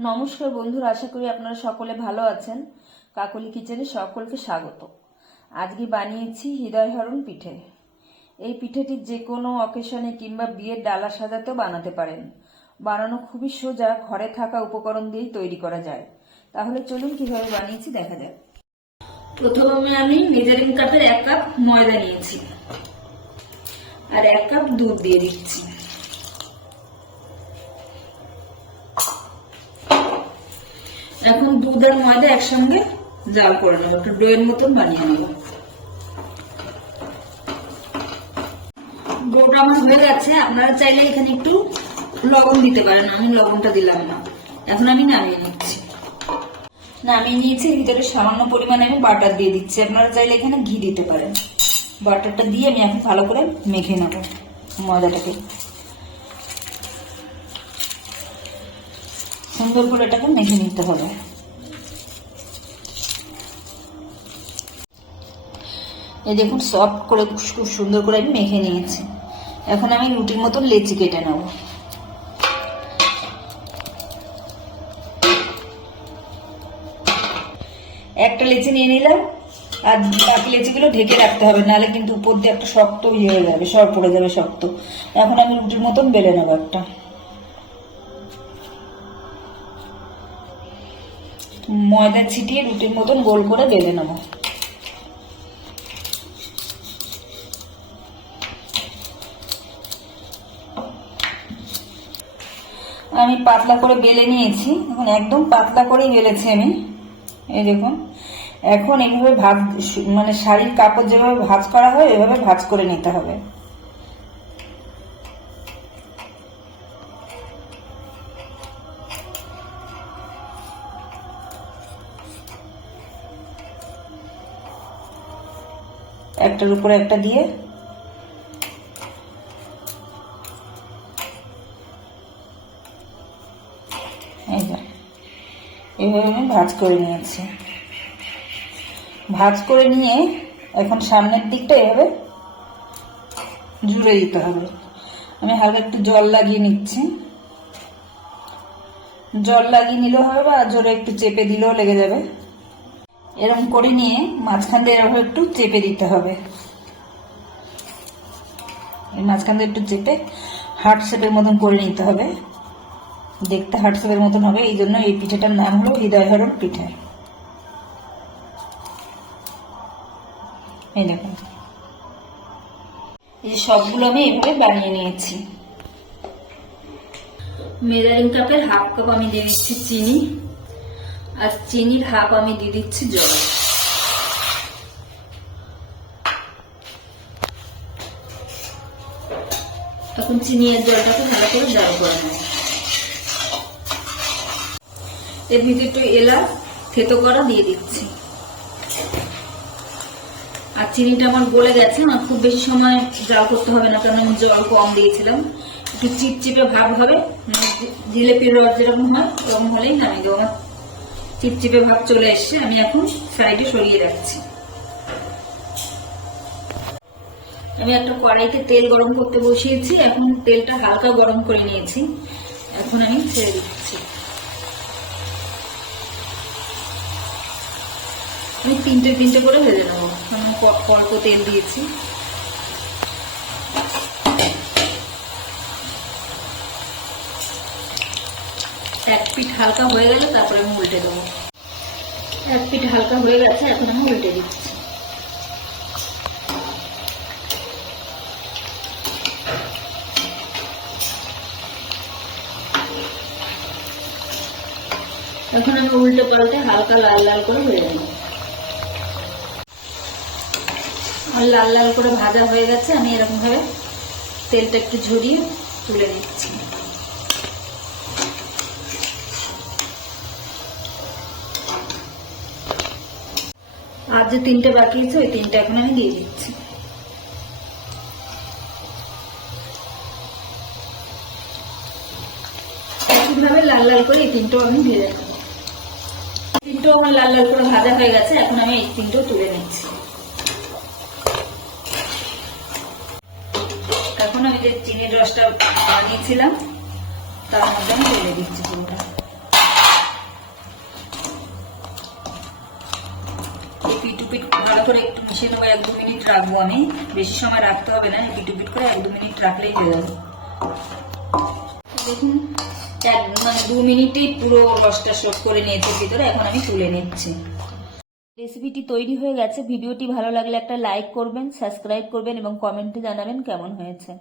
নমস্কার বন্ধুরা, আশা করি আপনারা সকলে ভালো আছেন। কাকলি কিচেনে সকলকে স্বাগত। আজকে বানিয়েছি হৃদয়হরণ পিঠে। এই পিঠেটি যে কোনো অকেশনে কিংবা বিয়ের ডালা সাজাতেও বানাতে পারেন। বানানো খুবই সোজা, ঘরে থাকা উপকরণ দিয়েই তৈরি করা যায়। তাহলে চলুন কীভাবে বানিয়েছি দেখা যাক। প্রথমে আমি মেজারিং কাপের এক কাপ ময়দা নিয়েছি। আর এক কাপ দুধ দিয়ে দিচ্ছি। এখন দুধ আর ময়দা একসঙ্গে জাল করে নেব, একটু ডোয়ের মতন বানিয়ে নেব। ডোটা আমার হয়ে গেছে, আপনারা চাইলে এখানে একটু লবণ দিতে পারেন, আমি লবণটা দিলাম না। এখন আমি নামিয়ে নিচ্ছি। নামিয়ে নিয়েছি, ভিতরে সামান্য পরিমাণে আমি বাটার দিয়ে দিচ্ছি। আপনারা চাইলে এখানে ঘি দিতে পারেন। বাটারটা দিয়ে আমি এখন ভালো করে মেখে নেব ময়দাটাকে। সুন্দর করে এটাকে মেখে নিতে হবে। এই দেখুন সফট করে খুব সুন্দর করে আমি মেখে নিয়েছি। এখন আমি রুটির মতন লেচি কেটে নেব। একটা লেচি নিয়ে নিলাম, আর বাকি লেচিগুলো ঢেকে রাখতে হবে, নাহলে কিন্তু উপর দিয়ে একটা শক্ত ইয়ে হয়ে যাবে, সর পড়ে যাবে শক্ত। এখন আমি রুটির মতন বেলে নেব একটা। ময়দা ছিটিয়ে রুটির মতন গোল করে বেলে নেব। আমি পাতলা করে বেলে নিয়েছি, এখন একদম পাতলা করেই বেলেছি আমি। এই দেখুন, এখন এইভাবে ভাজ মানে শাড়ির কাপড় যেভাবে ভাজ করা হয়, এভাবে ভাজ করে নিতে হবে। একটার উপরে একটা দিয়ে এইভাবে আমি ভাজ করে নিয়েছি। ভাজ করে নিয়ে এখন সামনের দিকটা এভাবে জুড়ে দিতে হবে। আমি হালকা একটু জল লাগিয়ে নিচ্ছি। জল লাগিয়ে নিলেও হবে বা জোরে একটু চেপে দিলেও লেগে যাবে। এরকম করে নিয়ে মাঝখান দিয়ে এরকম একটু চেপে দিতে হবে। মাঝখান দিয়ে একটু চেপে হার্ট শেপের মতন করে নিতে হবে। দেখতে হার্ট শেপের মতন হবে, এই জন্য এই পিঠেটার নাম হলো হৃদয়হরণ পিঠে। এই এই যে সবগুলো আমি এইভাবে বানিয়ে নিয়েছি। মেজারিং কাপের হাফ কাপ আমি দিয়ে দিচ্ছি চিনি। আর চিনির হাফ আমি দিয়ে দিচ্ছি জল। এখন চিনি আর জলটাকে ভালো করে জাল করে এর ভিতরে একটু এলাচ, থেতো করা দিয়ে দিচ্ছি। আর চিনিটা আমার গলে গেছে, আমার খুব বেশি সময় জাল করতে হবে না, কারণ আমি জল কম দিয়েছিলাম। একটু চিপচিপে ভাব হবে মানে জিলেপির রস যেরকম হয়, ওরকম হলেই নামিয়ে দেবো। আমার চিপচিপে ভাব চলে এসছে, আমি এখন সাইডে সরিয়ে রাখছি। আমি একটা কড়াইতে তেল গরম করতে বসিয়েছি, এখন তেলটা হালকা গরম করে নিয়েছি। এখন আমি ছেড়ে দিচ্ছি। আমি তিনটে তিনটে করে ভেজে নেব। কারণ অল্প তেল দিয়েছি এক পিঠ হালকা হয়ে গেলে তারপরে আমি উল্টে দেবো। এক পিঠ হালকা হয়ে গেছে, এখন আমি উল্টে দিচ্ছি। এখন আমি উল্টে পাল্টে হালকা লাল লাল করে ভেজে নেব আমার লাল লাল করে ভাজা হয়ে গেছে, আমি এরকম ভাবে তেলটা একটু ঝরিয়ে তুলে নিচ্ছি। আর যে তিনটে বাকি আছে, ওই তিনটে এখন আমি দিয়ে দিচ্ছি। একইভাবে লাল লাল করে এই তিনটেও আমি ভেজে নেব। তিনটেও আমার লাল লাল করে ভাজা হয়ে গেছে, এখন আমি এই তিনটেও তুলে নিচ্ছি। এখন আমি যে চিনির রসটা বানিয়েছিলাম, তার মধ্যে আমি ঢেলে দিচ্ছি পুরোটা করে একটু মিশিয়ে নেব, এক দু মিনিট রাখব আমি। বেশি সময় রাখতে হবে না একটু পিট করে এক দু মিনিট রাখলেই হয়ে যাবে। দেখুন, এক মানে দু মিনিটেই পুরো রসটা শোধ করে নিয়েছে ভিতরে, এখন আমি তুলে নিচ্ছি। রেসিপিটি তৈরি হয়ে গেছে। ভিডিওটি ভালো লাগলে একটা লাইক করবেন, সাবস্ক্রাইব করবেন এবং কমেন্টে জানাবেন কেমন হয়েছে।